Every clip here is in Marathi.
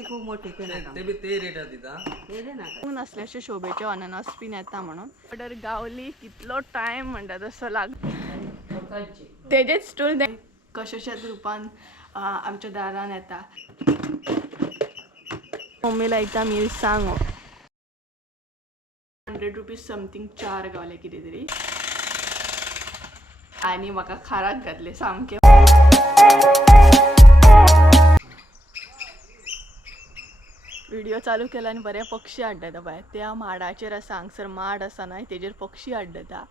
ती खूप मोठी ते नाका ते बी ते रेट दिता ते दे नाका नसल्याचे शोभेचे अननस पिन येता म्हणून ऑर्डर गावली कितलो टाइम म्हणटा तसं लाग तेजेच स्टूल दे कशाच्याच रूपान आमच्या दारान येता मम्मीला एकदा मिरसांग 100 रुपीज समथिंग 4 गावले कितें तरी आणि म्हाका खाराक घातले सामके व्हिडिओ चालू केला आणि बरे पक्षी आड्डता बाय त्या माडाचेर आसा हांगसर माड आसा न्हय तेजेर पक्षी आड्डता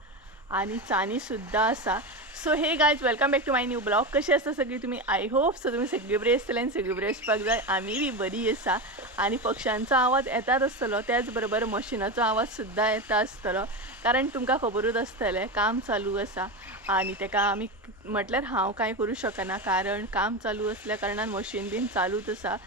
आणि चानी सुद्धा आसा. So hey guys welcome back to my new blog. कशी आसता सगळी तुम्ही? आय होप सो तुम्ही सगळी बरी आसतले आनी सगळी बरी आसपाक जाय. आमी बी बरी आसा आणि पक्ष्यांचो आवाज येतात आसतलो त्याच बरोबर मशिनाचो आवाज सुद्धा येता आसतलो कारण तुमकां खबरूच आसतलें काम चालू आसा आणि तेका आमी म्हटल्यार हांव कांय करूं शकना कारण काम चालू असल्या कारणान मशीन बीन चालूच आसा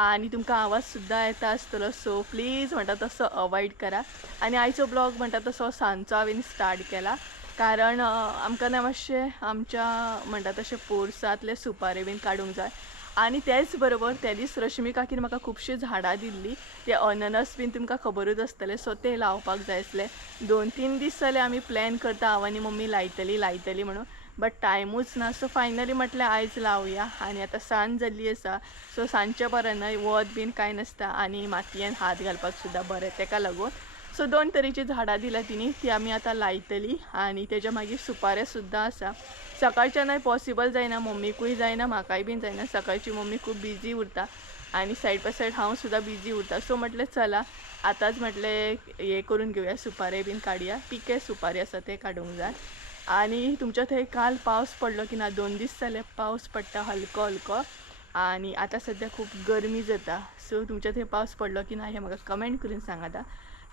आणि तुमकां आवाज सुद्धा येता आसतलो. सो प्लीज म्हणटा तसो अवॉइड करा. आणि आयचो ब्लॉग म्हणटा तसो सांजचो हांवें स्टार्ट केला कारण आमकां ना मातशें आमच्या म्हणटा तशें पोरसांतले सुपारी बीन काडूंक जाय आणि त्याच बरोबर त्या दीस रश्मी काकीन म्हाका खुबशीं झाडां दिल्लीं ते अननस बीन तुमकां खबरूच आसतलें सो ते लावपाक जाय आसले. 2-3 दीस जाले आमी प्लॅन करता हांव आनी मम्मी लायतली म्हणून बट टायमूच ना. सो फायनली म्हटलें आयज लावया आणि आता सांज जाल्ली आसा सो सांजचे बरें न्हय वत बीन कांय नासता आणि मातयेन हात घालपाक सुद्दां बरें तेका लागून. सो 2 तरेची झाडां दिल्या तिणी ती आमी आतां लायतली आणि तेज्या मागीर सुपारे सुद्दां आसा. सकाळच्या न्हय पॉसिबल जायना मम्मीकूय जायना म्हाकाय बीन जायना सकाळची मम्मी खूब बिजी उरता आणि सायड बाय सायड हांव सुद्दां बिजी उरता. सो म्हटलें चला आतांच म्हटलें हे करून घेवया सुपारे बीन काडया पिके सुपारी आसा ते काडूंक जाय. आणि तुमच्या थंय काल पावस पडलो की ना 2 दीस जाले पावस पडटा हलको हलको आणि आता सध्या खूप गरमी जाता. सो तुमच्या थंय पावस पडलो की ना हे म्हाका कमेंट करून सांगाता.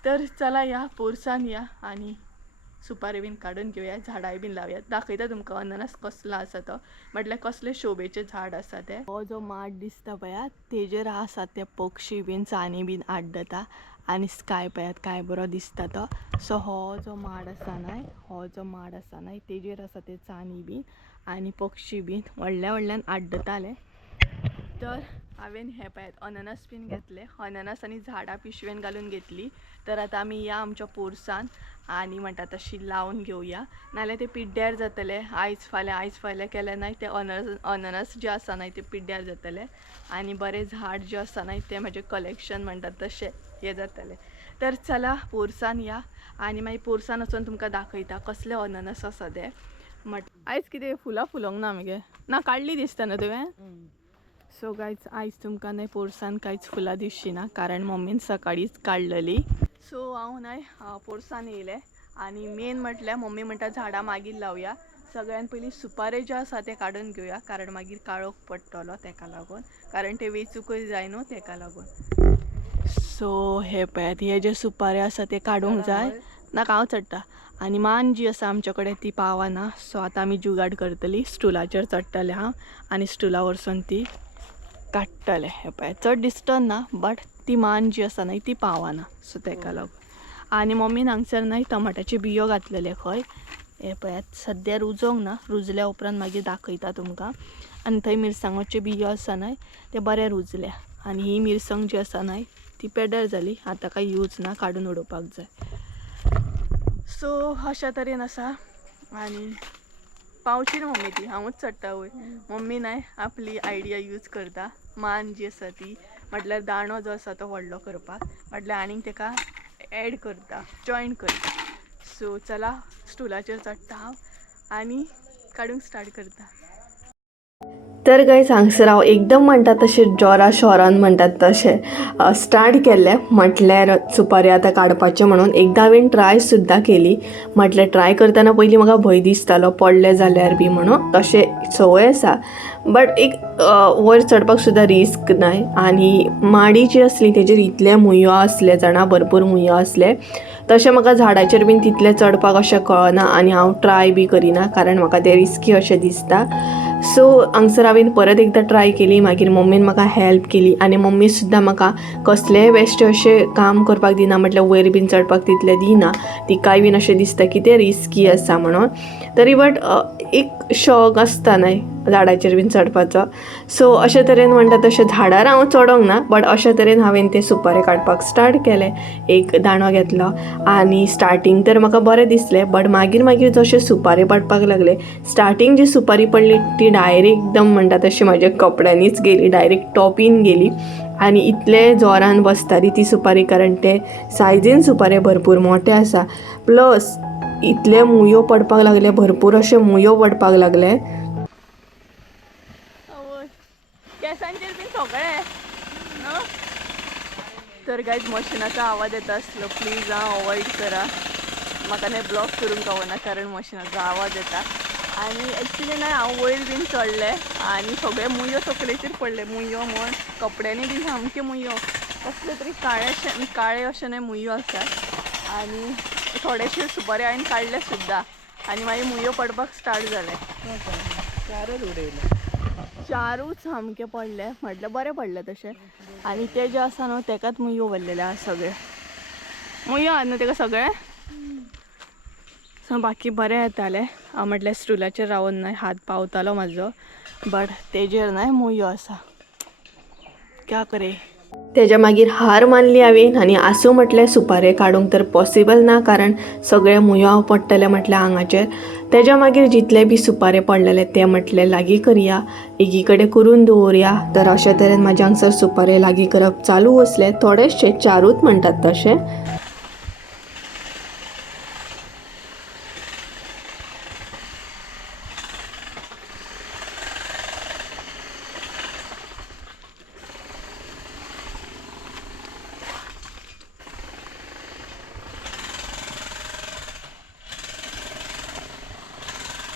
तर चला या पोरसान या आणि सुपारी बीन काढून घेवया झाडांय बीन लावया. दाखयता तुमकां अननस कसलो आसा तो म्हटल्यार कसले शोभेचे झाड आसा ते. हो जो माड दिसता पळया तेजेर आसा ते पक्षी बीन चानी बीन आड्डता आणि स्काय पळयात काय बरो दिसता तो. सो हो जो माड आसा न्हय तेजेर आसा ते चानी बीन आणि पक्षी बीन व्हडल्यान आड्डताले. तर हांवें हे पळयात अननस बीन घेतले अननस आनी झाडां पिशवेन घालून घेतली. तर आतां आमी या आमच्या पोरसान आणि म्हणटा तशी लावून घेवया नाल्यार ते पिड्ड्यार जातले. आयज फाल्यां केले न्हय ते अननस जे आसा न्हय ते पिड्ड्यार जातले आणि बरे झाड जे आसा न्हय ते म्हाजे कलेक्शन म्हणटात तशें हे जातले. तर चला पोरसान या आणि मागीर पोरसान वचून तुमकां दाखयता कसले अननस आसा ते. आयज कितें फुलां फुलोंक ना मगे ना काडली दिसता न्हू तुवें. सो गायज आयज तुमकां न्हय पोरसान कांयच फुलां दिसची ना कारण मम्मीन सकाळीच काडलेली. सो हांव न्हय पोरसान येयलें आणि मेन म्हटल्यार मम्मी म्हणटा झाडां मागीर लावया. सगळ्यान पयलीं सुपारे जे आसा ते काडून घेवया कारण मागीर काळोख पडटलो तेका लागून कारण ते वेचूकय जाय न्हू तेका लागून. सो हे पळयात हे जे सुपारे आसा ते काडूंक जाय ना हांव चडटा आणि मान जी आसा आमच्या कडेन ती पावना. सो आतां आमी जुगाड करतली स्टुलाचेर चडटलें हांव आणि स्टुला वरसून ती काडटलें. हे पळय चड डिस्टन्स ना बट ती मान जी आसा न्हय ती पावना सो तेका लागून. आणि मम्मीन हांगसर न्हय टमाटाचे बियो घातलेले खंय हे पळयात सद्या रुजोंक ना रुजल्या उपरांत मागीर दाखयता तुमकां. आनी थंय मिरसांगोचे बियो आसा न्हय ते बरे रुजल्या आणि ही मिरसांग जी आसा न्हय ती पेड्यार जाली आतां कांय यूज ना काडून उडोवपाक जाय. सो अशा तरेन आसा आणि पावची ना मम्मी ती हांवूच चडटा वयर. मम्मी न्हय आपली आयडिया यूज करता मान जी आसा ती म्हटल्यार दाणो जो आसा तो व्हडलो करपाक म्हटल्यार आनीक तेका एड करता जॉयंट करता. सो चला स्टुलाचेर चडटा हांव आणि काडूंक स्टार्ट करता. तर गायज हांगसर हांव एकदम म्हणटा तशें जोरा शोरान म्हणटात तशें स्टार्ट केल्लें म्हटल्यार सुपारी आतां काडपाचें म्हणून. एकदां हांवें ट्राय सुद्दां केली म्हटल्यार ट्राय करतना पयलीं म्हाका भंय दिसतालो पडलें जाल्यार बी म्हणून तशें संवय आसा बट एक वयर चडपाक सुद्दां रिस्क नाय. आनी माडी जी आसली तेजेर इतले मुयो आसले जाणा भरपूर मुयो आसले तशें म्हाका झाडाचेर बीन तितलें चडपाक अशें कळना आणि हांव ट्राय बी करिना कारण म्हाका तें रिस्की अशें दिसता. सो हांगसर हांवें परत एकदां ट्राय केली मागीर मम्मीन म्हाका हेल्प केली आणि मम्मी सुद्दां म्हाका कसलेंय बेश्टें अशें काम करपाक दिना म्हटल्यार वयर बीन चडपाक तितलें दिना तिकाय बीन अशें दिसता की तें रिस्की आसा म्हणून. तरी बट एक शौक आसता न्हय झाडाचेर बीन चडपाचो. सो अशे तरेन म्हणटा तशें झाडार हांव चडोंक ना, बट अशे तरेन हांवें ते सुपारी काडपाक स्टार्ट केलें. एक दांडो घेतलो आनी स्टार्टींग तर म्हाका बरें दिसलें, बट मागीर मागीर जशें सुपारी पडपाक लागले, स्टार्टींग जी सुपारी पडली ती डायरेक्ट एकदम म्हणटा तशी म्हाज्या कपड्यांनीच गेली, डायरेक्ट टॉपीन गेली. आनी इतले जोरान बसताली ती सुपारी, कारण ते सायजीन सुपारी भरपूर मोठे आसा. प्लस इतले मुयो पडपाक लागले, भरपूर अशे मुयो पडपाक लागले. केसांचेर बीन सगळे तर गायज मशिनाचो आवाज येता आसलो, प्लीज अवॉइड करा, म्हाका नाही ब्लॉक करूंक गावना कारण मशिनाचो आवाज येता. आनी एक्चुली नाही हांव वयर बीन चडलें आनी सगळे मुयो तकलेचेर पडले. मुयो म्हण कपड्यांनी बीन सामके मुयो, कसले तरी काळे अशे नाही मुयो आसात. आनी थोडेशे सुपारी हांवें काडले सुद्दां आनी मागीर मुयो पडपाक स्टार्ट जाले. चारूच उडयले, चारूच सामके पडले, म्हटल्यार बरें पडले तशें. आनी ते जे आसा न्हू तेकाच मुयो भरलेले आसा, सगळे मुयो आहात न्हू तेका सगळे. सो बाकी बरें येताले, हांव म्हटल्यार स्टुलाचेर रावून न्हय हात पावतालो म्हाजो, बट तेजेर न्हय मुयो आसा, क्या करे. तेज्या मागीर हार मानली हांवें आनी आसूं म्हटलें सुपारे काडूंक तर पॉसिबल ना, कारण सगळे मुयो पडटले म्हटल्यार आंगाचेर. तेज्या मागीर जितले बी सुपारे पडलेले ते म्हटलें लागीं करया, एकी कडेन करून दवरया. तर अशे तरेन म्हाज्या हांगसर सुपारे लागीं करप चालू आसले, थोडेशे चारूच म्हणटात तशे.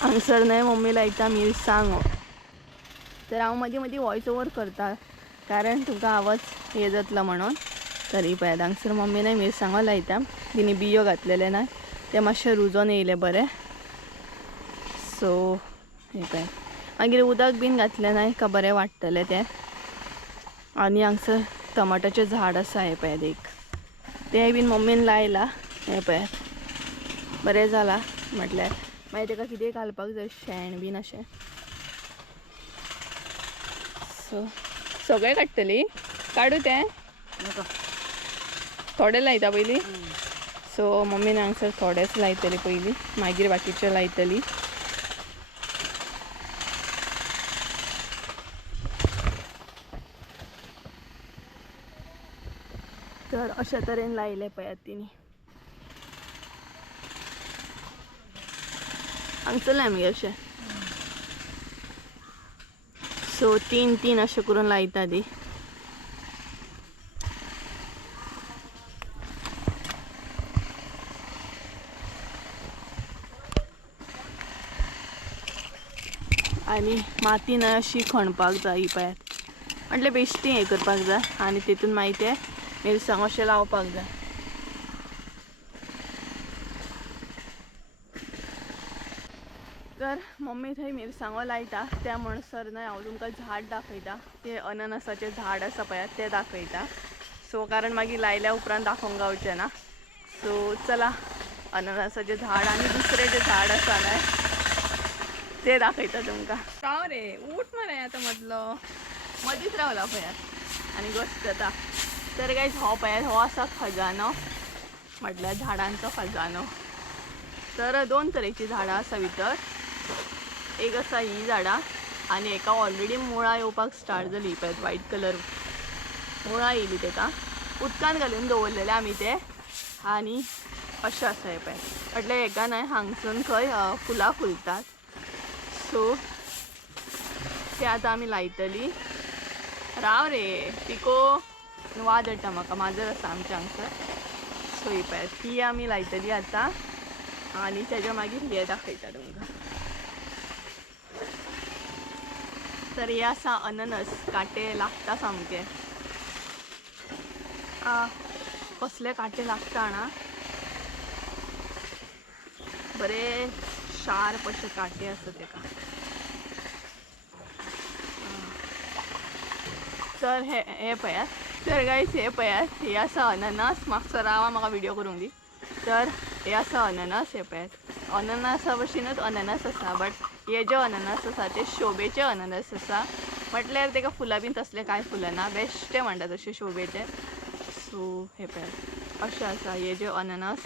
हांगसर न्हय मम्मी लायता मिरसांगो, तर हांव मदीं मदीं वॉयस ओवर करता कारण तुमकां आवाज हे जातलो म्हणून. तरी पळयात हांगसर मम्मी न्हय मिरसांगो लायता, तिणी बियो घातलेले न्हय ते मातशे रुजोन येयले बरे. सो हे पळय मागीर उदक बीन घातलें न्हय का बरें वाडटलें तें. आनी हांगसर टमाटाचें झाड आसा, हे पळयात एक, तें बीन मम्मीन लायला. हे पळयात बरें जाला, म्हटल्यार मागीर तेका कितें घालपाक जाय, शेण बीन अशें. सो सगळे काडटली, काडू तें थोडे लायता पयलीं. सो मम्मीन हांगसर थोडेच लायतली पयलीं, मागीर बाकीचे लायतली. तर अशा तरेन लायले पळयात तिणी. हांगसरले आमी अशें, सो तीन तीन अशें करून लायता ती. आनी माती न्हय अशी खणपाक जाय, ही पळयात, म्हटल्यार बेश्टी हें करपाक जाय आनी तितून मागीर ते मिरसांग अशें लावपाक जाय. तर मम्मी थंय मिरसांगो लायता, त्या म्हणसर न्हय हांव तुमकां झाड दाखयता. ते अननसाचें झाड आसा पळयात तें दाखयता. सो कारण मागीर लायल्या उपरांत दाखोवंक गावचें ना. सो चला, अननसाचें झाड आनी दुसरें जें झाड आसा न्हय ते दाखयता तुमकां. राव रे, उठ मरे, आतां मदींच रावला पळयात आनी घोस्त जाता. तर गायज हो पळयात, हो आसा खजानो, म्हटल्यार झाडांचो खजानो. तर दोन तरेची झाडां आसा भितर, एक आसा ही झाडां आनी एका ऑलरेडी मुळां येवपाक स्टार्ट जाली. पळयात व्हायट कलर मुळां येयली, तेका उदकान घालून दवरलेले आमी ते. आनी अशें आसा हे पळयात, म्हटल्यार हेका न्हय हांगसून खंय फुलां फुलतात. सो ते आतां आमी लायतली. राव रे पिको, वाज हाडटा म्हाका, माजर आसा आमच्या हांगसर. सो ही पळयात ही आमी लायतली आतां आनी तेज्या मागीर हे दाखयता तुमकां. तर हे आसा अननस, कांटे लागता सामके. कसले कांटे लागता ना, बरे शार्प अशे कांटे आसा तेका. तर हे पळयात, तर गायज हे पळयात, हे आसा अननस. मातसो रावा, म्हाका व्हिडिओ करूंक दी. तर हे आसा अननस, हे पळयात अननसा भशेनूच अननस आसा, बट हे जे अननस आसा ते शोभेचे अननस आसा म्हटल्यार तेका फुलां बीन तसले कांय फुलना बेश्टे म्हणटा तशे शोभेचे. सो हे पळय अशें आसा हे जे अननस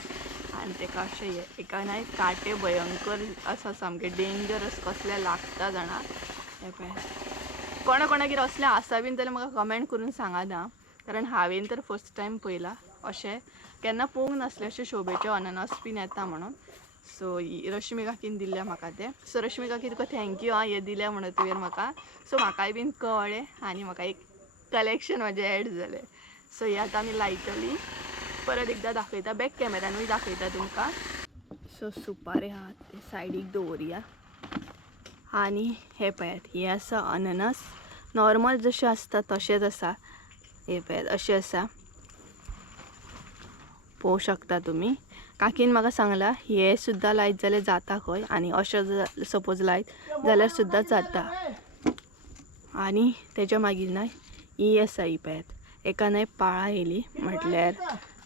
आनी तेका अशें एका नाही काटे भयंकर आसा सामके डेंजरस कसले लागता जाणा. हे पळय कोणागेर असले आसा बीन जाल्यार म्हाका कमेंट करून सांगात हां, कारण हांवें तर फर्स्ट टायम पळयलां अशें केन्ना पळोवंक नासले अशे शोभेचे अननस बीन येता म्हणून. सो रश्मी काकीन दिल्ले म्हाका ते. सो रश्मी काकी तुका थँक्यू हां हे दिले म्हणून तुवें म्हाका. सो म्हाकाय बीन कळ्ळें आनी म्हाका एक कलेक्शन म्हजें ॲड जालें. सो हे आतां आमी लायतली, परत एकदां दाखयता बॅक कॅमेरानूय दाखयता तुमकां. सो सुपारी आहा ते सायडीक दवरया आनी हे पळयात हे आसा अननस नॉर्मल जशें आसता तशेंच आसा. हे पळयात अशें आसा पळोवं शकता तुमी. काकीन म्हाका सांगला हे सुद्दां लायत जाल्यार जाता खंय आनी अशें सपोज लायत जाल्यार सुद्दां जाता. आनी तेज्या मागीर ना ही आसा ही पळयात एका न्हय पाळां येयली म्हटल्यार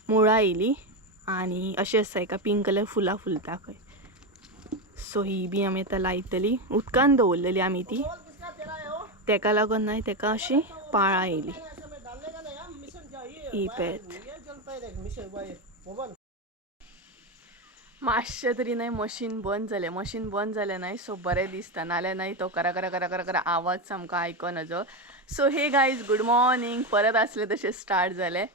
मुळां येयली आनी अशें आसा एका पिंक कलर फुलां फुलता खंय. सो ही बी आमी आतां लायतली, उदकान दवरलेली आमी ती तेका लागून न्हय तेका अशी पाळां येयली. ही पळयात मातशें तरी न्हय मशीन बंद जालें न्हय सो बरें दिसता, नाल्यार न्हय तो करा करा करा करा करा आवाज सामको आयकनाजो. So hey guys good morning, परत आसले तशें स्टार्ट जालें.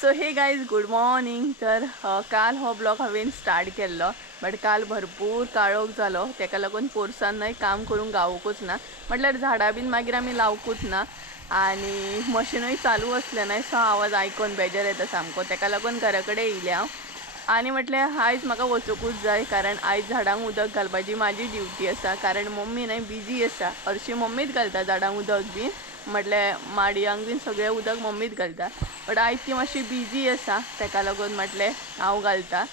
So hey guys good morning. तर काल हो ब्लॉग हांवें स्टार्ट केल्लो बट काल भरपूर काळोख जालो तेका लागून पोरसान न्हय काम करूंक गावूंकूच ना, म्हटल्यार झाडां बीन मागीर आमी लावकूच ना आनी मशिनूय चालू असलें न्हय सो आवाज आयकून बेजार येता सामको. तेका लागून घरा कडेन येयलें हांव आनी म्हटल्यार आयज म्हाका वचूंकूच जाय कारण आयज झाडांक उदक घालपाची म्हाजी ड्युटी आसा. कारण मम्मी न्हय बिजी आसा, हरशी मम्मीच घालता झाडांक उदक बीन, म्हटल्यार माडयांक बीन सगळें उदक मम्मीच घालता. बट आयज ती मातशी बिजी आसा तेका लागून म्हटलें हांव घालता.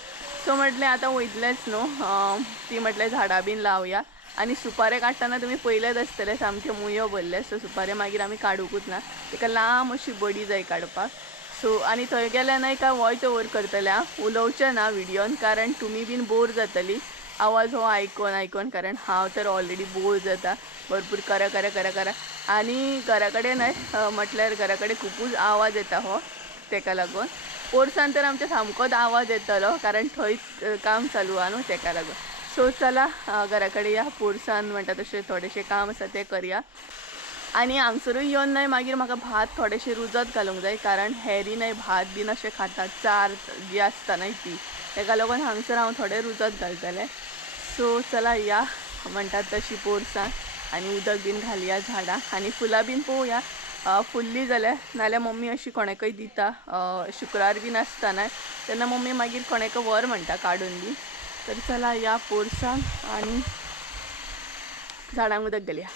सो म्हटलें आतां वयतलेंच न्हू ती म्हटलें झाडां बीन लावया. आनी सुपारे काडटना तुमी पयलेच आसतले सामके मुयो भरले. सो सुपारे मागीर आमी काडूंकूच ना, तेका लांब अशी बडी जाय काडपाक. सो आनी थंय गेल्यार न्हय काय वॉयस ओवर करतलें हांव, उलोवचें ना विडियोन कारण तुमी बीन बोर जातली आवाज हो आयकून कारण हांव तर ऑलरेडी बोर जाता भरपूर करा करा करा करा. आनी घरा कडेन न्हय म्हटल्यार घरा कडेन खुबूच आवाज येता हो तेका लागून. पोरसान तर आमच्या सामकोच आवाज येतलो कारण थंय काम चालू आहा न्हू तेका लागून. सो चला घरा कडेन या, पोरसान म्हणटा तशें थोडेशें काम आसा तें करया. आनी हांगसरूय येवन न्हय मागीर म्हाका भात थोडेशें रुजत घालूंक जाय कारण हेरी न्हय भात बीन अशें खातात चार जी आसता न्हय ती, तेका लागून हांगसर हांव थोडें रुजत घालतलें. सो चला या म्हणटात तशी पोरसां आनी उदक बीन घालया झाडांक आनी फुलां बीन पळोवया फुल्ली जाल्यार, नाल्यार मम्मी अशी कोणाकय दिता. शुक्रार बीन आसता न्हय तेन्ना मम्मी मागीर कोणाकय व्हर म्हणटा काडून बी. तर चला या पोरसां आनी झाडांक उदक घालया.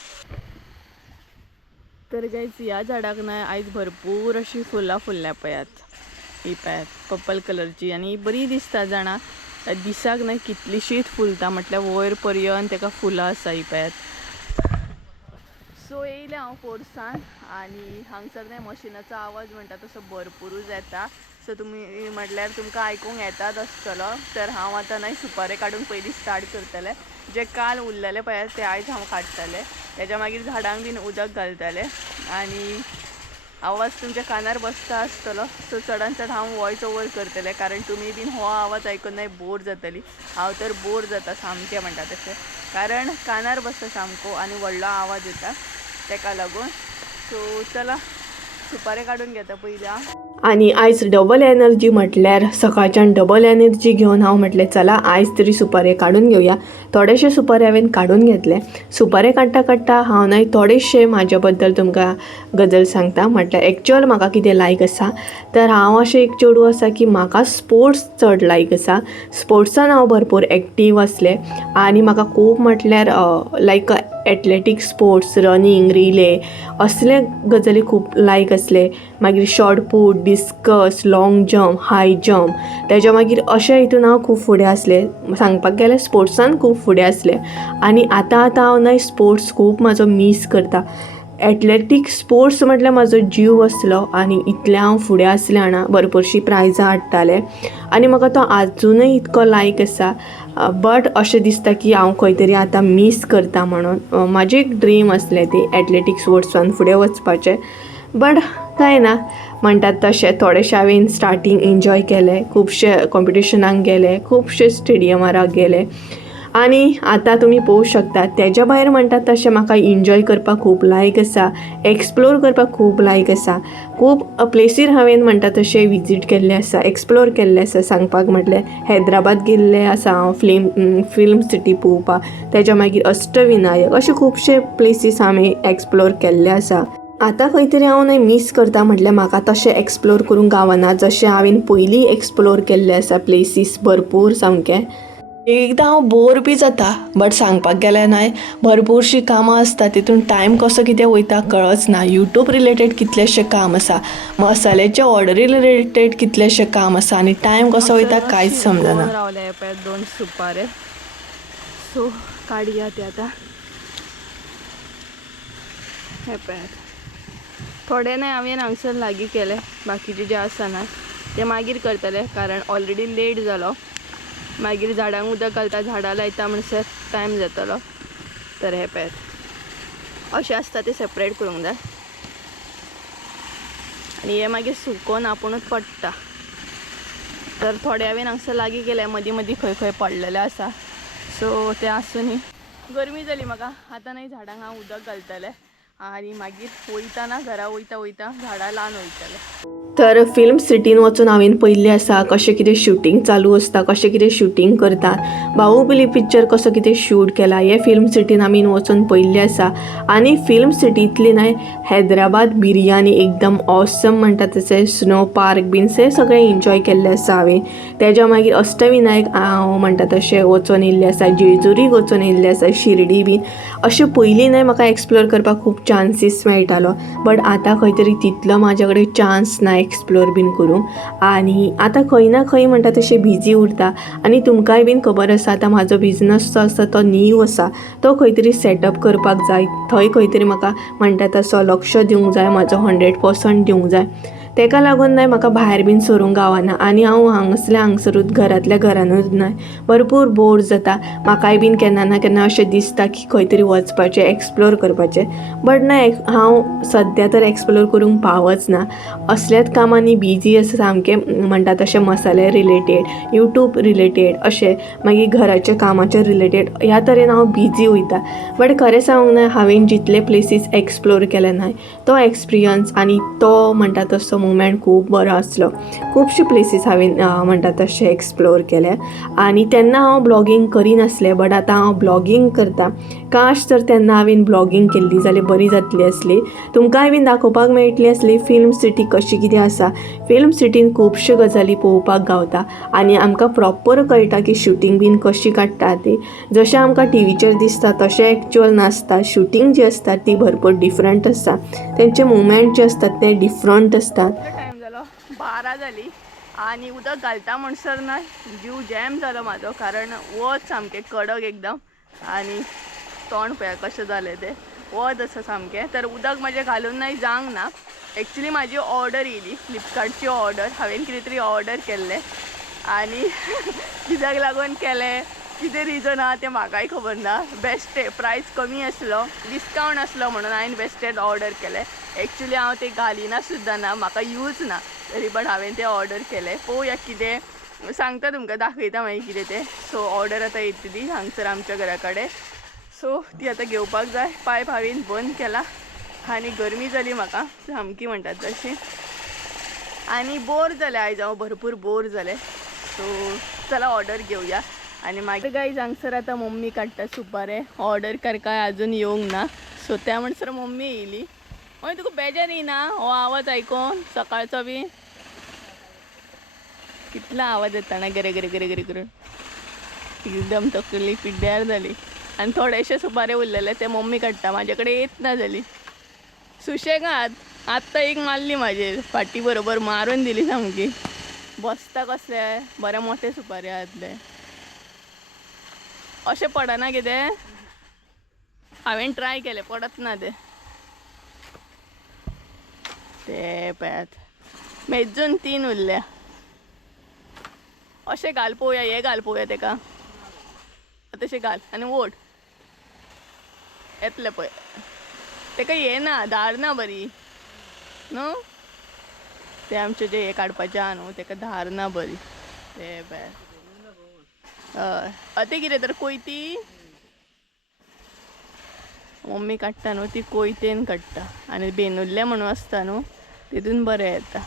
तर गायज ह्या झाडाक न्हय आयज भरपूर अशी फुलां फुल्ल्या पळयात. ही पळयात पर्पल कलरची आनी बरी दिसता जाणा, दिसाक न्हय कितलीशीच फुलता म्हटल्यार वयर पर्यंत तेका फुलां आसा. ही पळयात. सो येयलें हांव पोरसान आनी हांगसर न्हय मशिनाचो आवाज म्हणटा तसो भरपूरूच येता. सो तुमी म्हटल्यार तुमकां आयकूंक येताच आसतलो. तर हांव आतां न्हय सुपारे काडूंक पयलीं स्टार्ट करतलें. जे काल उरलेले पळयात ते आयज हांव काडटलें, तेज्या मागीर झाडांक बीन उदक घालतलें आनी आवाज तुमच्या कानार बसता आसतलो. सो चडान चड हांव वॉयस ओवर करतलें कारण तुमी बीन हो आवाज आयकून न्हय बोर जातली. हांव तर बोर जाता सामकें म्हणटा तशें कारण कानार बसता सामको आनी व्हडलो आवाज येता तेका लागून. सो चला सुपारे काडून घेता पयलीं हांव. आनी आयज डबल एनर्जी म्हटल्यार सकाळच्यान डबल एनर्जी घेवन हांव म्हटलें चला आयज तरी सुपारे काडून घेवया. थोडेशे सुपारे हांवें काडून घेतले. सुपारे काडटा काडटा हांव न्हय थोडेशे म्हाज्या बद्दल तुमकां गजाल सांगता. म्हटल्यार एक्चुअल म्हाका कितें लायक आसा तर हांव अशें एक चेडूं आसा की म्हाका स्पोर्ट्स चड लायक आसा. स्पोर्ट्सान हांव भरपूर एक्टीव आसलें आनी म्हाका खूब म्हटल्यार like athletic sports running relay असले गजाली खूब लायक आसले. मागीर shot put discus long jump high jump तेज्या मागीर अशें हितून हांव खूब फुडें आसलें. सांगपाक गेल्यार स्पोर्ट्सान खूब फुडें आसलें आनी आतां हांव न्हय स्पोर्ट्स खूब म्हाजो मिस करता एथलेटीक स्पोर्ट्स म्हटल्यार म्हाजो जीव आसलो आनी इतलें हांव फुडें आसलें जाणा भरपूरशीं प्रायजां हाडटालें आनी म्हाका तो आजुनूय इतको लायक आसा. बट अशें दिसता की हांव खंय तरी आतां मिस करता म्हणून. म्हाजें एक ड्रीम आसलें ती एथलेटीक स्पोर्ट्सान फुडें वचपाचें. बट कांय ना, म्हणटात तशें थोडेशें हांवें स्टार्टींग एन्जॉय केलें, खुबशे कॉम्पिटिशनाक गेले, खुबशे स्टेडियमाराक गेले आनी आतां तुमी पळोवंक शकतात तेज्या भायर म्हणटात तशें म्हाका एन्जॉय करपाक खूब लायक आसा, एक्सप्लोर करपाक खूब लायक आसा. खूब प्लेसीर हांवें म्हणटा तशें विजीट केल्ले आसा, एक्सप्लोर केल्ले आसा. सांगपाक म्हटल्यार हैदराबाद गेल्ले आसा हांव फिल्म सिटी पळोवपाक, तेज्या मागीर अष्टविनायक, अशे खुबशे प्लेसीस हांवें एक्सप्लोर केल्ले आसा. आतां खंय तरी हांव न्हय मिस करता म्हटल्यार म्हाका तशें एक्सप्लोर करूंक गावना जशें हांवें पयलीं एक्सप्लोर केल्ले आसा प्लेसीस भरपूर सामकें. एकदां हांव बोर बी जाता, बट सांगपाक गेल्यार न्हय भरपूरशीं कामां आसता, तितून टायम कसो कितें वयता कळच ना. यूट्यूब रिलेटेड कितलेशें काम आसा, मसाल्याचे ऑर्डरी रिलेटेड कितलेशें काम आसा आनी टायम कसो वयता कांयच समजना. रावले पळय 2 सुपारे, सो काडया ते आतां. हे पळय थोडे न्हय हांवें हांगसर लागीं केले, बाकीचे जे आसा ना ते मागीर करतले कारण ऑलरेडी लेट जालो. मागीर झाडांक उदक घालता, झाडां लायता म्हणसर टायम जातलो. तर हे पळय अशें आसता ते सेपरेट करूंक जाय आनी हे मागीर सुकोवन आपुणूच पडटा. तर थोडे हांवें हांगसर लागीं केले, मदीं मदीं खंय खंय पडलेले आसा, सो ते आसूनी. गरमी जाली म्हाका, आतां न्हय झाडांक हांव उदक घालतलें आनी मागीर वयताना घरा वयता वयता झाडां लावन वयतलें. तर फिल्म सिटीन वचून हांवें पयल्लें आसा कशें कितें शूटिंग चालू आसता, कशें कितें शूटिंग करतात. बाहुबली पिक्चर कसो कितें शूट केला हे फिल्म सिटीन आमी वचून पयल्लें आसा. आनी फिल्म सिटींतली न्हय हैदराबाद बिर्याणी एकदम ऑसम म्हणटा तशें स्नो पार्क बीन हें सगळें एन्जॉय केल्लें आसा हांवें. तेज्या मागीर अष्टविनायक हांव म्हणटा तशें वचून येयल्लें आसा, जेजुरीक वचून येयल्लें आसा, शिर्डी बीन अशें पयलीं न्हय म्हाका एक्सप्लोर करपाक खूब चान्सीस मेळटालो. बट आतां खंय तरी तितलो म्हाजे कडेन चान्स ना एक्सप्लोर बीन करूंक आनी आतां खंय ना खंय म्हणटा तशें बिजी उरता. आनी तुमकांय बीन खबर आसा आतां म्हाजो बिझनस जो आसा तो नीव आसा, तो खंय तरी सेटअप करपाक जाय. थंय खंय तरी म्हाका म्हणटा तसो लक्ष दिवंक जाय, म्हाजो 100% दिवंक जाय. तेका लागून न्हय म्हाका भायर बीन सरूंक गावना आनी हांव हांगसरूच घरांतल्या घरानूच न्हय भरपूर बोर जाता. म्हाकाय बीन केन्ना ना केन्ना अशें दिसता की खंय तरी वचपाचें, एक्सप्लोर करपाचें. बट न्हय हांव सद्या तर एक्सप्लोर करूंक पावच ना. असल्याच कामांनी बिजी आसा सामकें, म्हणटा तशें मसाले रिलेटेड, यूट्यूब रिलेटेड, अशें मागीर घराच्या कामाच्या रिलेटेड ह्या तरेन हांव बिजी वयता. बट खरें सांगूंक न्हय हांवें जितले प्लेसीस एक्सप्लोर केले न्हय तो एक्सपिरियन्स आनी तो म्हणटा तसो मुमेंट खूब बरो आसलो. खुबशे प्लेसीस हांवें म्हणटा तशें एक्सप्लोर केले आनी तेन्ना हांव ब्लॉगींग करिनासलें, बट आतां हांव ब्लॉगींग करता. काश तर तेन्ना हांवें ब्लॉगींग केल्ली जाल्यार बरी जातली आसली, तुमकांय बीन दाखोवपाक मेळटली आसली फिल्म सिटी कशी कितें आसा. फिल्म सिटीन खुबश्यो गजाली पळोवपाक गावता आनी आमकां प्रॉपर कळटा की शूटिंग बीन कशी काडटा ती. जशें आमकां टिवीचेर दिसता तशें एक्चुअल नासता. शूटिंग जी आसता ती भरपूर डिफरंट आसता, तेंचे मुवमेंट जे आसतात ते डिफरंट असतात. टायम जालो 12 जाली आनी उदक घालता म्हणसर ना जीव जॅम जालो म्हाजो, कारण वत सामकें कडक एकदम आनी तोंड पळया कशें जालें तें वत आसा सामकें. तर उदक म्हाजें घालून नाही जावंक ना. एक्चुली म्हाजी ऑर्डर येयली, फ्लिपकार्टची ऑर्डर, हांवें कितें तरी ऑर्डर केल्लें आनी कित्याक लागून केलें, कितें रिजन आहा तें म्हाकाय खबर ना. बेस्टे प्रायस कमी आसलो, डिस्कावंट आसलो म्हणून हांवें बेस्टेड ऑर्डर केलें. एक्चुली हांव तें घालिना सुद्दां ना, म्हाका यूज ना, तरी पण हांवें तें ऑर्डर केलें. पळोवया कितें सांगता तुमकां, दाखयता मागीर कितें तें. सो ऑर्डर आतां येतली हांगसर आमच्या घरा कडेन, सो ती आतां घेवपाक जाय. पायप हांवें बंद केला आनी गरमी जाली म्हाका सामकी म्हणटात तशी आनी बोर जालें. आयज हांव भरपूर बोर जालें, सो चला ऑर्डर घेवया. आनी मागीर गायज हांगसर आतां मम्मी काडटा सुपारे. ऑर्डर करकाय आजून येवंक ना, सो त्या म्हणसर मम्मी येयली. हय तुका बेजार येयना हो आवाज आयकोन सकाळचो बी? कितलो आवाज येता ना गरे गरे गरे गरे करून, एकदम तकली पिड्ड्यार जाली. आनी थोडेशे सुपारे उरलेले ते मम्मी काडटा, म्हाजे कडेन येत ना जाली. सुशेगाद आत्तां एक मारली म्हाजेर, फाटी बरोबर मारून दिली सामकी. बसता कसले बरे मोठे सुपारे आसले, अशें पडना कितें. हांवें ट्राय केलें, पडत ना तें. ते पळयात मेजून 3 उरल्या. अशें घाल पळोवया, हे घाल पळोवया तेका. तशें घाल आनी ओड येतले पळय. तेका हे ना, धार ना बरी न्हू. ते आमचे जे हे काडपाचे आहा न्हू तेका धार ना बरी. ते पळय हय ते कितें तर कोयती मम्मी काडटा न्हू ती कोयतेन काडटा आनी बेनुल्ले म्हणून आसता न्हू तितून बरें येता.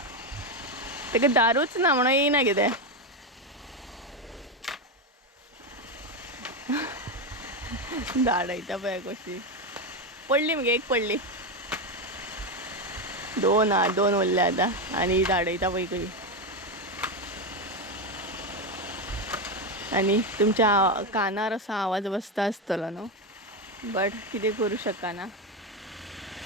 तेका दारूच ना म्हणून येयना कितें. धाडयता पळय कशी पडली मगे एक पडली. 2 उरल्या आतां आनी धाडयता पळय कशी. आनी तुमच्या कानार असो आवाज बसता आसतलो न्हू बट कितें करूं शकना.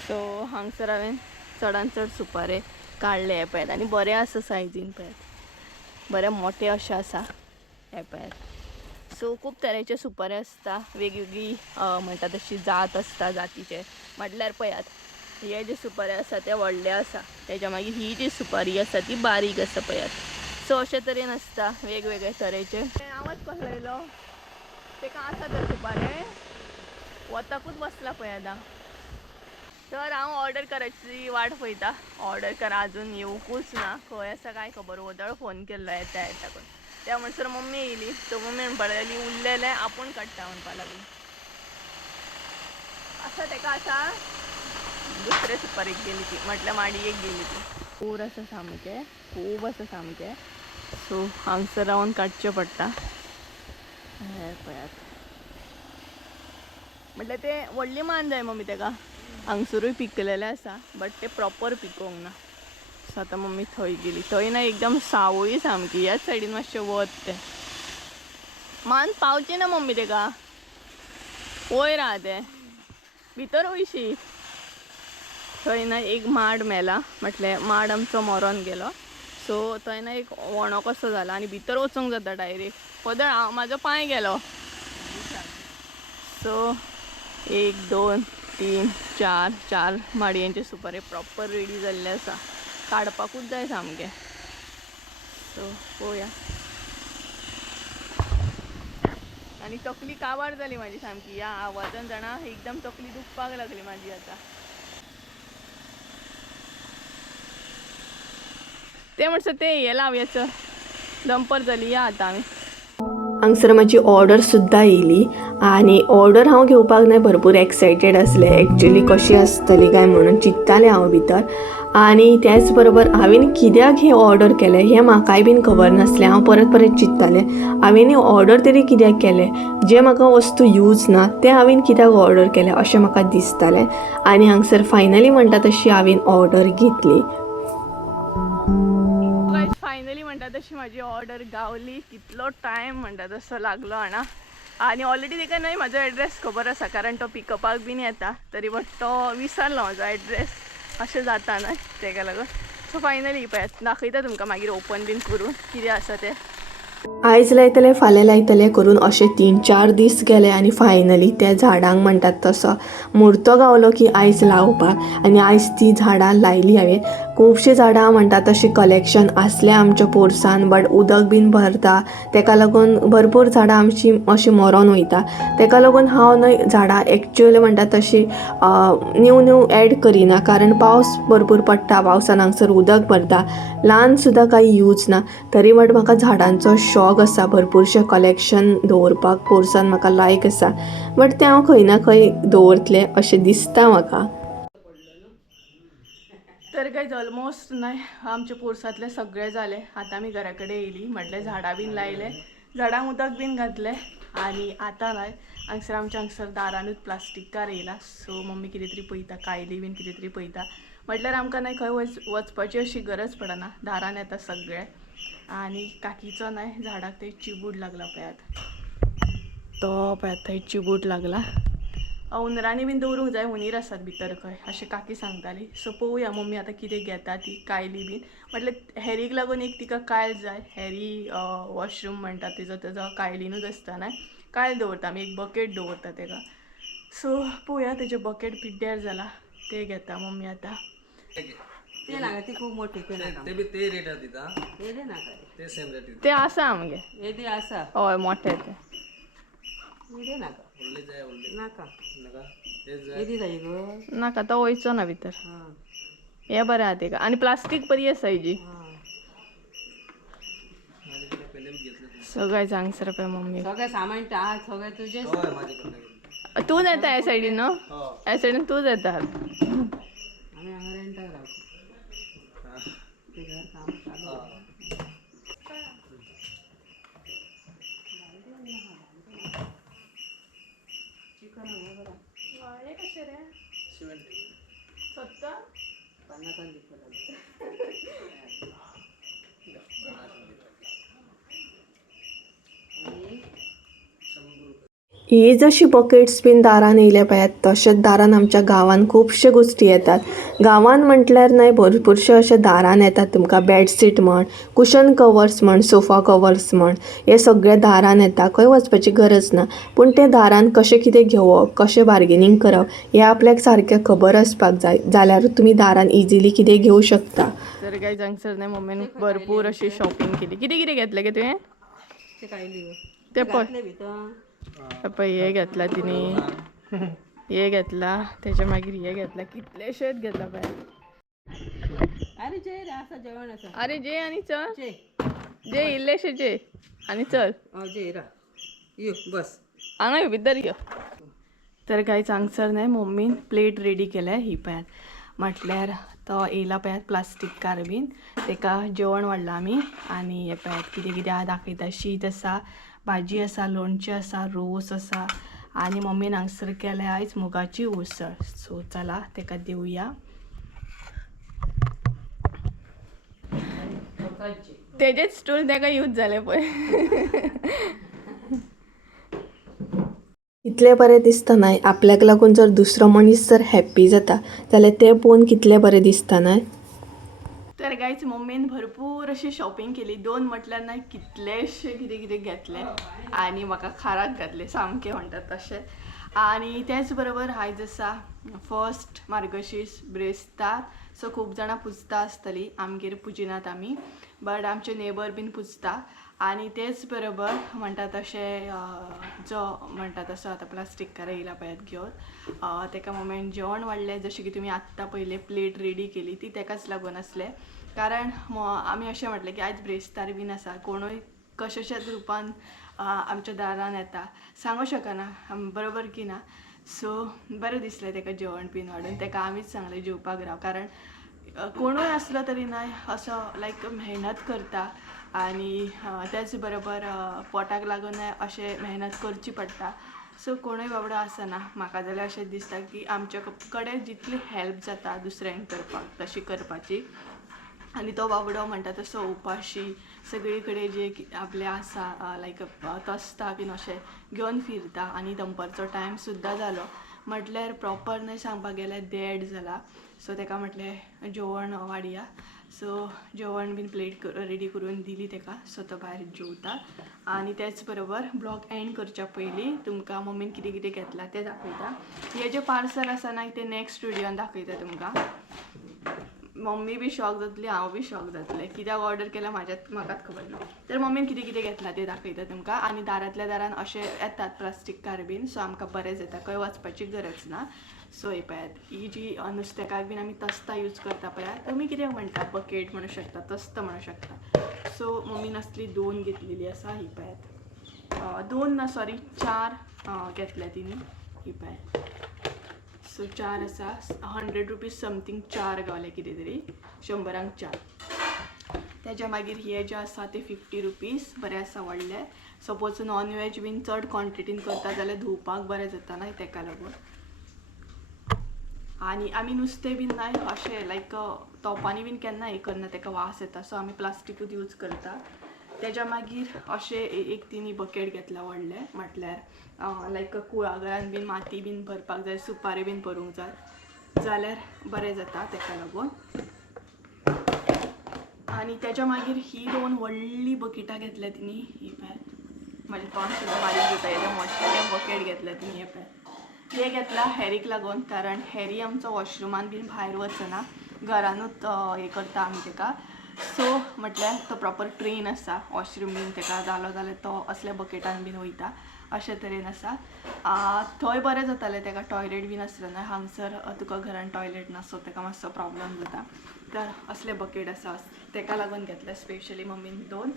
सो हांगसर हांवें चडान चड सुपारे काडले हे पळयात आनी बरे आसा सायजीन पळयात. बरे मोठे अशे आसा हे पळयात. सो खूब तरेचे सुपारे आसता, वेगवेगळी म्हणटा तशी जात आसता जातीचे. म्हटल्यार पळयात हे जे सुपारे आसा ते व्हडले आसा, तेच्या मागीर ही जी सुपारी आसा ती बारीक आसा पळयात. सो अशे तरेन आसता वेगवेगळे तरेचे. आवाज कसलो येयलो तेका आसा तर सुपारे वताकूच बसला पळयात. तर हांव ऑर्डर करायची वाट पळयता. ऑर्डर करा अजून येवकूच ना. खंय आसा काय खबर. वदळ फोन केल्लो येता येता करून. त्या म्हणसर मम्मी येयली. तो मम्मी म्हणपा लागली उरलेले आपूण काडटा म्हणपा लागली. आसा तेका आसा दुसरे सुपारीक गेली ती, म्हटल्यार माडयेक गेली ती. पूर आसा सामके, खूब आसा सामके. सो हांगसर रावन काडचे पडटा. हे पळयात म्हटल्यार ते व्हडली मान जाय मम्मी तेका. हांगसरूय पिकलेले आसा बट ते प्रॉपर पिकोवंक ना. सो आतां मम्मी थंय गेली. थंय ना एकदम सावळी सामकी. ह्याच सायडीन मातशें वत ते मान पावची ना मम्मी तेका. वयर आहा ते भितर वयशी. थंय ना एक माड मेला, म्हटल्यार माड आमचो मरोन गेलो. सो थंय ना एक वणो कसो जाला आनी भितर वचूंक जाता डायरेक्ट. पदळ म्हाजो पांय गेलो. सो 1 2 3 4 माडयांचे सुपारे प्रॉपर रेडी जाल्ले आसा. काडपाकूच जाय सामके. सो पळोवया. आनी तकली काबार जाली म्हाजी सामकी. ह्या आवाजान जाणा एकदम तकली दुखपाक लागली म्हाजी आतां. ते म्हणसर ते हे लावयाचं दंपर जाली या आतां आमी. हांगसर म्हाजी ऑर्डर सुद्दां येयली आनी ऑर्डर हांव घेवपाक न्हय भरपूर एक्सायटेड आसलें. एक्चुली कशी आसतली काय म्हणून चिंत्तालें हांव भितर. आनी त्याच बरोबर हांवें कित्याक हें ऑर्डर केलें हें म्हाकाय बीन खबर नासलें. हांव परत परत चिंत्तालें हांवें ऑर्डर तरी कित्याक केलें. जे म्हाका वस्तू यूज ना ते हांवें कित्याक ऑर्डर केलें अशें म्हाका दिसतालें. आनी हांगसर फायनली म्हणटा तशी हांवें ऑर्डर घेतली. फायनली म्हणटा तशी माझी ऑर्डर गावली. कितलो टायम म्हणटा तसो लागलो हांगा. आनी ऑलरेडी तेका न्हय म्हाजो एड्रेस खबर आसा कारण तो पिकअपाक बीन येता. तरी बट तो विसरलो म्हाजो एड्रेस. अशें जाता न्हय तेका लागून. सो फायनली पळयात दाखयता तुमकां मागीर ओपन बीन करून कितें आसा तें. आयज लायतले फाल्यां लायतले करून अशे 3-4 दीस गेले आनी फायनली त्या झाडांक म्हणटात तसो मुर्तो गावलो की आयज लावपाक. आनी आयज ती झाडां लायली हांवें. खुबशीं झाडां म्हणटा तशी कलेक्शन आसलें आमच्या पोरसान बट उदक बीन भरता तेका लागून भरपूर झाडां आमची अशी मरोन वयता. तेका लागून हांव न्हय झाडां एक्चुअली म्हणटा तशी न्यू एड करिना कारण पावस भरपूर पडटा. पावसान हांगसर उदक भरता. ल्हान सुद्दां कांय यूज ना. तरी बट म्हाका झाडांचो शॉक आसा. भरपूरशें कलेक्शन दवरपाक पोरसान म्हाका लायक आसा. बट तें हांव खंय ना खंय दवरतलें अशें दिसता म्हाका. तर गायज ऑलमोस्ट न्हय आमचे पोरसांतले सगळे जाले. आतां आमी घरा कडेन येयली. म्हटल्यार झाडां बीन लायले, झाडांक उदक बीन घातलें आनी आतां न्हय हांगसर दारानूच प्लास्टिकार येयला. सो मम्मी कितें तरी पळयता, कायली बीन कितें तरी पळयता. म्हटल्यार आमकां न्हय खंय वचपाची अशी गरज पडना. दारान येता सगळे. आनी काकीचो न्हय झाडाक थंय चिबूड लागला पळयात. तो पळयात थंय चिबूड लागला. हुंदरांनी बीन दवरूंक जाय. हुंदीर आसात भितर खंय अशें काकी सांगताली. सो पळोवया मम्मी आतां कितें घेता ती कायली बीन. म्हटल्यार हेरीक लागून एक तिका कायल जाय. हेरी वॉशरूम म्हणटा तेजो कायलीनूच आसता न्हय. कायल दवरता आमी एक बकेट दवरता तेका. सो पळोवया तेजें बकेट पिड्ड्यार जाला तें घेता मम्मी आतां. ते नाका ती खूप मोठी ते नाका ते बी ते रेट आहे तिथं ते दे नाका ते सेम रेट ते आसा आमगे हे दे असा हय मोठे ते हे दे नाका उरले जाय उरले नाका नका तेच हे जाय दे जाई गं नाका तो वयचो ना भितर हां हे बरें आहा तेका आणि प्लास्टीक बरी आसा हेजी हां माझ्याकडे पहिले बी घेतलं तुम्ही सगळ्यां हांगसर पळय मम्मी सगळं सामान टाळ सगळं तुझे होय माझ्याकडे घेतलं तूच येता ह्या सायडीन न्हू हो ह्या सायडीन तूच येता आम्ही हांगा रेंटाक रावतो हा. ते घर काम चालू हा. चिकन आहे बरं कशे रे 70 सत्तर 50 दिसतं आणि ही जशी बकेट्स बीन दारान येयल्या पळयात तशेंच दारान आमच्या गांवान खुबशे गोश्टी येतात गांवान म्हटल्यार न्हय भरपूरशे अशे दारान येतात तुमकां बेडशीट म्हण कुशन कवर्स म्हण सोफा कवर्स म्हण हे सगळे दारान येता खंय वचपाची गरज ना पूण ते दारान कशें कितें घेवप कशें बार्गेनींग करप हें आपल्याक सारकें खबर आसपाक जाय जाल्यार तुमी दारान इजिली कितें घेवं शकता तर काय जंगसर न्हय मम्मीन भरपूर अशी शॉपिंग केली कितें कितें घेतलें गे तुवें ते कायली ते ते घातले भितर पळय हे घेतला तिने हे घेतला त्याच्या मागीर हे घेतला कितलेशेच घेतला पळय अरे जे रे असं जेवण असं अरे जे आणि चल जे जे इल्लेशे जे आणि चल जे रा यो बस हांगा भितर यो तर कांय हांगसर न्हय मम्मीन प्लेट रेडी केल्या ही पळयात म्हटल्यार तो येयला पळयात प्लास्टीक कार बीन तेका जेवण वाडलां आमी आनी हे पळयात कितें कितें आहा दाखयता शीत आसा भाजी आसा लोणचें आसा रोस आसा आनी मम्मीन हांगसर केल्या आयज मुगाची उसळ सो चला तेका दिवया तेजेच स्टूल तेका यूज जालें पळय कितलें बरें दिसता न्हय आपल्याक लागून जर दुसरो मनीस जर हॅप्पी जाता जाल्यार तें पळोवन कितलें बरें दिसता न्हय तर गायज मम्मीन भरपूर अशी शॉपिंग केली दोन म्हटल्यार न्हय कितलेशे कितें कितें घेतलें आनी म्हाका खाराक घातले सामकें म्हणटात तशें आनी तेच बरोबर आयज आसा फर्स्ट मार्गशीर्स ब्रेस्तार सो खूब जाणां पुजता आसतलीं आमगेर पुजिनात आमी बट आमचे नेबर बीन पुजता आनी तेच बरोबर म्हणटा तशें जो म्हणटा तसो आतां प्लास्टीक कार येयला पळयात घेवन तेका मोमेंट जेवण वाडलें जशें की तुमी आत्तां पयले प्लेट रेडी केली ती तेकाच लागून आसलें कारण आमी अशें म्हटलें की आयज ब्रेस्तार बीन आसा कोणूय कशेच्याच रुपान आमच्या दारान येता सांगूं शकना बरोबर की ना सो बरें दिसलें तेका जेवण बीन वाडून तेका आमीच सांगलें जेवपाक राव कारण कोणूय आसलो तरी न्हय असो लायक मेहनत करता आनी तेच बरोबर पोटाक लागून अशें मेहनत करची पडटा सो कोणूय बाबडो आसना म्हाका जाल्यार अशें दिसता की आमचे कडेन जितली हेल्प जाता दुसऱ्यांक करपाक तशी करपाची आनी तो बाबडो म्हणटा तसो उपाशी सगळे कडेन जे आपले आसा लायक तसता बीन अशें घेवन फिरता आनी दनपारचो टायम सुद्दां जालो म्हटल्यार प्रॉपर न्हय सांगपाक गेल्यार देड जाला सो तेका म्हटलें जेवण वाडया सो जेवण बीन प्लेट रेडी करून दिली तेका सो तो भायर जेवता आनी तेच बरोबर ब्लॉग एंड करच्या पयलीं तुमकां मम्मीन कितें कितें घेतलां तें दाखयता हे जे पार्सल आसा न्हय तें नेक्स्ट व्हिडियोन दाखयता तुमकां मम्मी बी शॉक जातली हांव बी शॉक जातलें कित्याक ऑर्डर केल्या म्हाकाच खबर ना तर मम्मीन कितें कितें घेतलां तें दाखयता तुमकां आनी दारांतल्या दारान अशें येतात प्लास्टीक कार बीन सो आमकां बरें जाता खंय वचपाची गरज ना सो हे पळयात ही जी नुस्तेकाक बीन आमी तस्ता यूज करता पळयात तुमी कितें म्हणटा बकेट म्हणू शकता तस्त म्हणू शकता सो मम्मीन असली 2 घेतलेली आसा ही पळयात 2 ना सॉरी 4 घेतल्या तिणी ही पळयात सो 4 आसा 100 रुपीज समथींग 4 गावले कितें तरी 100रांक 4 तेज्या मागीर हे जे आसा ते 50 रुपीज बरें आसा व्हडले सपोज नॉन वेज बीन चड क्वॉन्टिटीन करता जाल्यार धुवपाक बरें जाता न्हय तेका लागून आनी आमी नुस्तें बीन न्हय अशें लायक तोपांनी बीन केन्ना हें करना तेका वास येता सो आमी प्लास्टिकूच यूज करता तेज्या मागीर अशें एक तिनी बकेट घेतला व्हडलें म्हटल्यार लायक कुळागरान बीन माती बीन भरपाक जाय सुपारी बीन भरूंक जाय जाल्यार बरें जाता तेका लागून आनी तेज्या मागीर ही 2 व्हडली बकेटां घेतल्या तिनी ही पळयात म्हाजें तोंड सुद्दां बारीक जाता हेजे मोठे बकेट घेतल्या तिनी हे पळयात हे घेतला हॅरीक लागून कारण हॅरी आमचो वॉशरुमान बीन भायर वचना घरानूच हे करता आमी तेका. सो म्हटल्यार तो प्रॉपर ट्रेन आसा, वॉशरूम बीन तेका जालो जाल्यार तो असल्या बकेटान बीन वयता, अशे तरेन आसा. थंय बरें जातालें तेका टॉयलेट बीन आसलें ना, हांगसर तुका घरान टॉयलेट ना सो तेका मातसो प्रॉब्लम जाता. तर असले बकेट आसा, तेका लागून घेतले स्पेशली मम्मीन 2.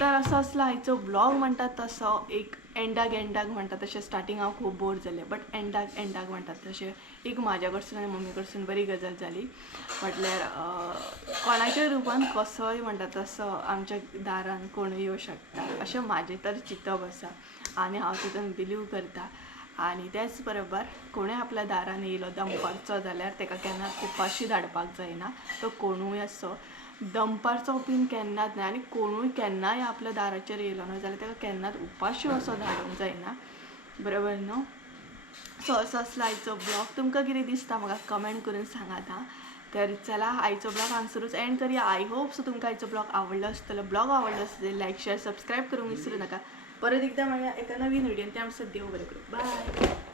तर असो असलो आयचो ब्लॉग म्हणटात तसो एक एंडाक म्हणटात तशें. स्टार्टींग हांव खूब बोर जालें, बट एंडाक म्हणटात तशें एक म्हाज्या कडसून आनी मम्मी कडसून बरी गजाल जाली. म्हटल्यार कोणाच्याय रुपान कसोय म्हणटा तसो आमच्या दारान कोण येवं शकता अशें म्हाजें तर चिंतप आसा आनी हांव तितून बिलीव करता. आनी त्याच बरोबर कोणूय आपल्या दारान येयलो दमपारचो जाल्यार तेका केन्नाच उपाशी धाडपाक जायना. तो कोणूय आसो दमपारचो बीन केन्नाच ना, आनी कोणूय केन्नाय आपल्या दाराचेर येयलो न्हू जाल्यार तेका केन्नाच उपाशी असो धाडूंक जायना, बरोबर न्हू. सो असो असलो आयचो ब्लॉग. तुमकां कितें दिसता म्हाका कमेंट करून सांगात हां. तर चला आयचो ब्लॉग हांगसरूच एंड करूया. आय होप सो तुमकां आयचो ब्लॉग आवडलो आसतलो. ब्लॉग आवडलो आसतलो लायक शेअर सबस्क्राईब करूंक विसरू नका. परत एकदा मेळया एका नवीन व्हिडिओन. त्या देव बरें करूं. बाय.